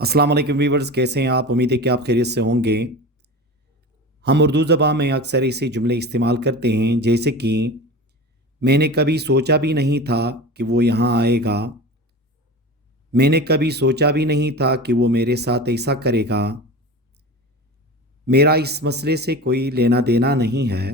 अस्सलाम वालेकुम व्यूवर्स, कैसे हैं आप? उम्मीद है कि आप खैरियत से होंगे। हम उर्दू ज़बान में अक्सर ऐसे जुमले इस्तेमाल करते हैं जैसे कि मैंने कभी सोचा भी नहीं था कि वो यहाँ आएगा। मैंने कभी सोचा भी नहीं था कि वो मेरे साथ ऐसा करेगा। मेरा इस मसले से कोई लेना देना नहीं है।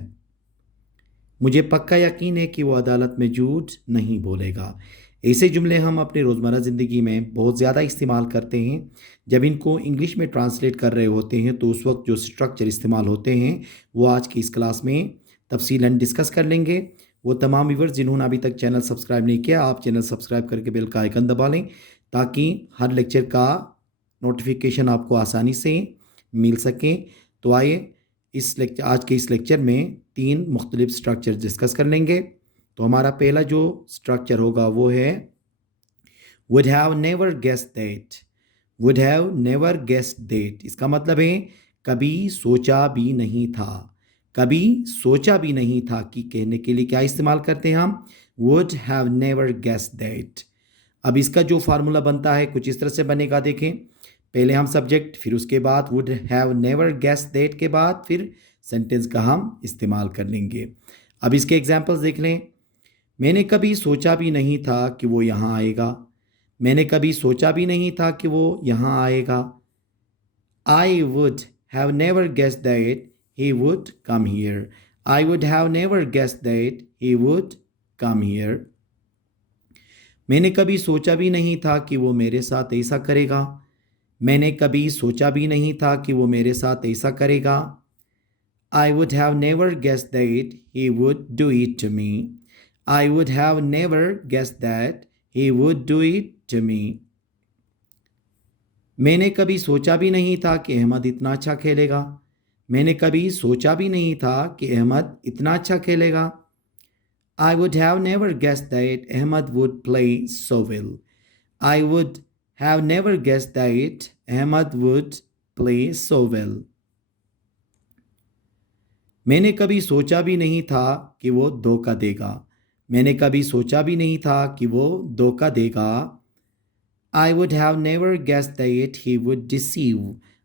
मुझे पक्का यकीन है कि वो अदालत में झूठ नहीं बोलेगा। ऐसे जुमले हम अपने रोज़मर्रा ज़िंदगी में बहुत ज़्यादा इस्तेमाल करते हैं। जब इनको इंग्लिश में ट्रांसलेट कर रहे होते हैं तो उस वक्त जो स्ट्रक्चर इस्तेमाल होते हैं वो आज की इस क्लास में तफसीलन डिस्कस कर लेंगे। वो तमाम व्यूअर्स जिन्होंने अभी तक चैनल सब्सक्राइब नहीं किया, आप चैनल सब्सक्राइब करके बेल का आइकन दबा लें ताकि हर लेक्चर का नोटिफिकेशन आपको आसानी से मिल सके। तो आइए आज के इस लेक्चर में तीन मुख्तलिफ स्ट्रक्चर डिस्कस कर लेंगे। तो हमारा पहला जो स्ट्रक्चर होगा वो है would have never guessed that. Would have never guessed that इसका मतलब है कभी सोचा भी नहीं था। कभी सोचा भी नहीं था कि कहने के लिए क्या इस्तेमाल करते हैं हम? Would have never guessed that. अब इसका जो फार्मूला बनता है कुछ इस तरह से बनेगा, देखें। पहले हम सब्जेक्ट, फिर उसके बाद would have never guess that के बाद फिर सेंटेंस का हम इस्तेमाल कर लेंगे। अब इसके एग्जांपल्स देख लें। मैंने कभी सोचा भी नहीं था कि वो यहाँ आएगा। मैंने कभी सोचा भी नहीं था कि वो यहाँ आएगा। I would have never guess that he would come here. I would have never guess that he would come here. मैंने कभी सोचा भी नहीं था कि वो मेरे साथ ऐसा करेगा। मैंने कभी सोचा भी नहीं था कि वो मेरे साथ ऐसा करेगा। I would have never guessed that he would do it to me. I would have never guessed that he would do it to me. मैंने कभी सोचा भी नहीं था कि अहमद इतना अच्छा खेलेगा। मैंने कभी सोचा भी नहीं था कि अहमद इतना अच्छा खेलेगा। I would have never guessed that Ahmed would play so well. I would have never guessed that Ahmed would play so well. मैंने कभी सोचा भी नहीं था कि वो धोखा देगा। मैंने कभी सोचा भी नहीं था कि वो धोखा देगा। I would have never guessed that he would deceive.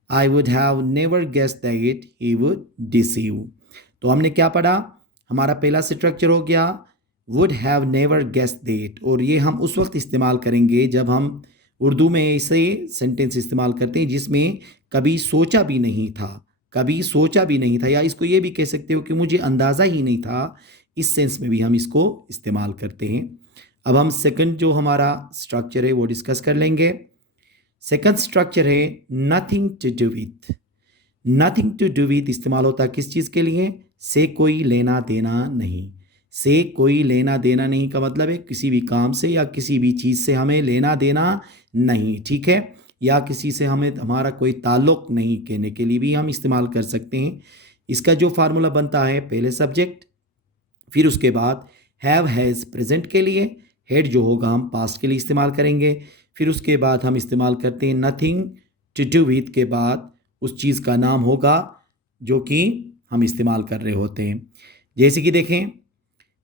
I would have never guessed that he would deceive. तो हमने क्या पढ़ा? हमारा पहला स्ट्रक्चर हो गया would have never guessed that, और ये हम उस वक्त इस्तेमाल करेंगे जब हम उर्दू में ऐसे सेंटेंस इस्तेमाल करते हैं जिसमें कभी सोचा भी नहीं था। कभी सोचा भी नहीं था, या इसको ये भी कह सकते हो कि मुझे अंदाज़ा ही नहीं था। इस सेंस में भी हम इसको इस्तेमाल करते हैं। अब हम सेकंड जो हमारा स्ट्रक्चर है वो डिस्कस कर लेंगे। सेकंड स्ट्रक्चर है nothing to do with. Nothing to do with इस्तेमाल होता है किस चीज़ के लिए? से कोई लेना देना नहीं। से कोई लेना देना नहीं का मतलब है किसी भी काम से या किसी भी चीज़ से हमें लेना देना नहीं, ठीक है? या किसी से हमें हमारा कोई ताल्लुक़ नहीं कहने के लिए भी हम इस्तेमाल कर सकते हैं। इसका जो फार्मूला बनता है पहले सब्जेक्ट, फिर उसके बाद हैव हैज़ प्रेजेंट के लिए, हेड जो होगा हम पास्ट के लिए इस्तेमाल करेंगे। फिर उसके बाद हम इस्तेमाल करते हैं नथिंग टू डू विथ के बाद उस चीज़ का नाम होगा जो कि हम इस्तेमाल कर रहे होते हैं। जैसे कि देखें,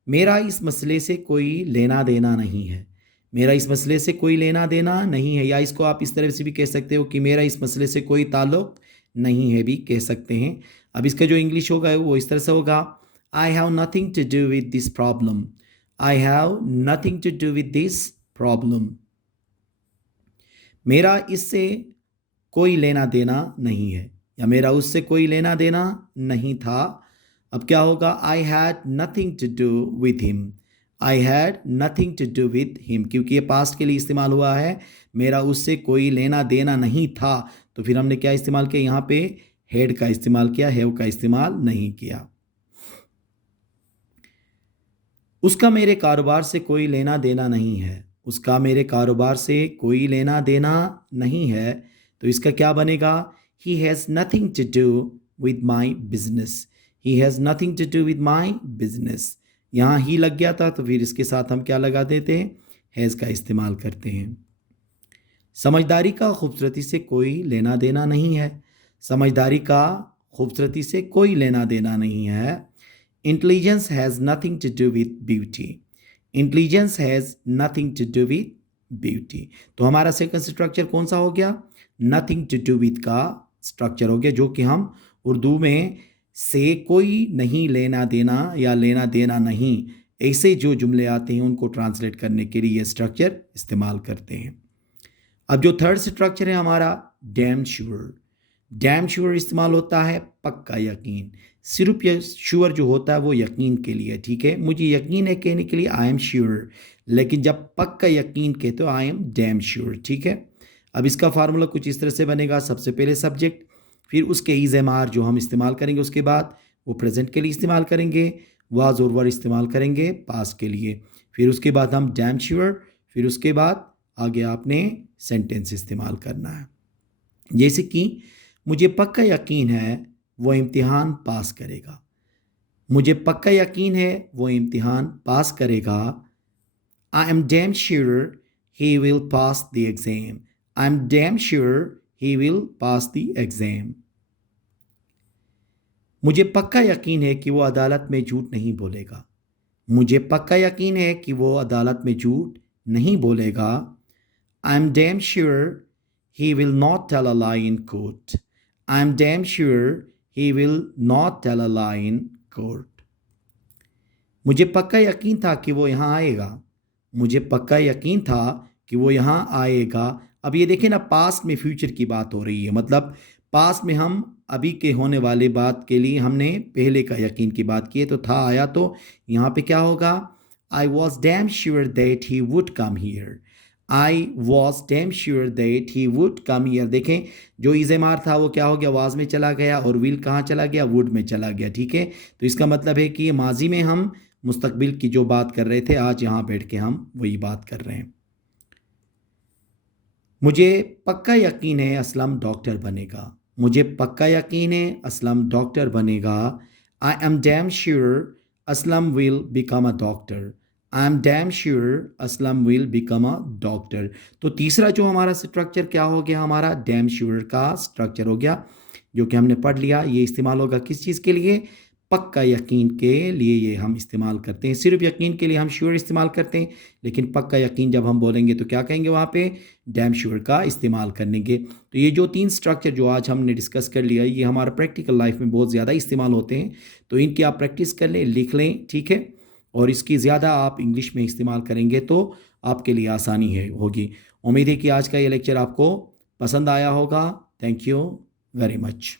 मेरा इस मसले से कोई लेना देना नहीं है। मेरा इस मसले से कोई लेना देना नहीं है, या इसको आप इस तरह से भी कह सकते हो कि मेरा इस मसले से कोई ताल्लुक़ नहीं है भी कह सकते हैं। अब इसका जो इंग्लिश होगा वो इस तरह से होगा I have nothing to do with this problem. I have nothing to do with this problem. मेरा इससे कोई लेना देना नहीं है, या मेरा उससे कोई लेना देना नहीं था। अब क्या होगा? I had nothing to do with him. I had nothing to do with him, क्योंकि ये पास्ट के लिए इस्तेमाल हुआ है। मेरा उससे कोई लेना देना नहीं था, तो फिर हमने क्या इस्तेमाल किया? यहाँ पे हेड का इस्तेमाल किया, हैव का इस्तेमाल नहीं किया। उसका मेरे कारोबार से कोई लेना देना नहीं है। उसका मेरे कारोबार से कोई लेना देना नहीं है, तो इसका क्या बनेगा? He has nothing to do with my business. He has nothing to do with my business. यहाँ ही लग गया था तो फिर इसके साथ हम क्या लगा देते हैं? हैज़ का इस्तेमाल करते हैं। समझदारी का खूबसूरती से कोई लेना देना नहीं है। समझदारी का खूबसूरती से कोई लेना देना नहीं है। Intelligence has nothing to do with beauty. Intelligence has nothing to do with beauty. तो हमारा सेकंड स्ट्रक्चर कौन सा हो गया? नथिंग टू डू विद का स्ट्रक्चर हो गया, जो कि हम उर्दू में से कोई नहीं लेना देना या लेना देना नहीं, ऐसे जो जुमले आते हैं उनको ट्रांसलेट करने के लिए ये स्ट्रक्चर इस्तेमाल करते हैं। अब जो थर्ड स्ट्रक्चर है हमारा डैम श्योर। डैम श्योर इस्तेमाल होता है पक्का यकीन। सिर्फ ये श्योर जो होता है वो यकीन के लिए, ठीक है, मुझे यकीन है कहने के लिए आई एम श्योर, लेकिन जब पक्का यकीन कहते हो आई एम डैम श्योर, ठीक है। अब इसका फार्मूला कुछ इस तरह से बनेगा, सबसे पहले सब्जेक्ट, फिर उसके इज़ एम आर जो हम इस्तेमाल करेंगे, उसके बाद वो प्रेजेंट के लिए इस्तेमाल करेंगे, वाज और वर इस्तेमाल करेंगे पास के लिए, फिर उसके बाद हम डैम श्योर, फिर उसके बाद आगे आपने सेंटेंस इस्तेमाल करना है। जैसे कि मुझे पक्का यकीन है वो इम्तिहान पास करेगा। मुझे पक्का यकीन है वो इम्तिहान पास करेगा। आई am damn sure he will pass the exam. I am damn sure he will pass the exam. मुझे पक्का यकीन है कि वो अदालत में झूठ नहीं बोलेगा। मुझे पक्का यकीन है कि वो अदालत में झूठ नहीं बोलेगा। I am damn sure he will not tell a lie in court. I am damn sure he will not tell a lie in court. मुझे पक्का यकीन था कि वो यहाँ आएगा। मुझे पक्का यकीन था कि वो यहाँ आएगा। अब ये देखें ना, पास्ट में फ्यूचर की बात हो रही है, मतलब पास्ट में हम अभी के होने वाले बात के लिए हमने पहले का यकीन की बात की है, तो था आया, तो यहाँ पे क्या होगा, I was damn sure that he would come here. I was damn sure that he would come here. देखें जो इज़ेमार था वो क्या हो गया, वाज में चला गया, और विल कहाँ चला गया, वुड में चला गया, ठीक है। तो इसका मतलब है कि माजी में हम मुस्तकबिल की जो बात कर रहे थे, आज यहाँ बैठ के हम वही बात कर रहे हैं। मुझे पक्का यकीन है असलम डॉक्टर बनेगा। मुझे पक्का यकीन है असलम डॉक्टर बनेगा। आई am damn sure Aslam will become a doctor. I am damn sure Aslam will become a doctor. तो तीसरा जो हमारा स्ट्रक्चर क्या हो गया, हमारा डैम श्योर का स्ट्रक्चर हो गया, जो कि हमने पढ़ लिया। ये इस्तेमाल होगा किस चीज़ के लिए, पक्का यकीन के लिए ये हम इस्तेमाल करते हैं। सिर्फ यकीन के लिए हम श्योर इस्तेमाल करते हैं, लेकिन पक्का यकीन जब हम बोलेंगे तो क्या कहेंगे, वहाँ पे डैम श्योर का इस्तेमाल करेंगे। तो ये जो तीन स्ट्रक्चर जो आज हमने डिस्कस कर लिया, ये हमारा प्रैक्टिकल लाइफ में बहुत ज़्यादा इस्तेमाल होते हैं, तो इनकी आप प्रैक्टिस कर लें, लिख लें, ठीक है। और इसकी ज़्यादा आप इंग्लिश में इस्तेमाल करेंगे तो आपके लिए आसानी है होगी। उम्मीद है कि आज का ये लेक्चर आपको पसंद आया होगा। Thank you very much.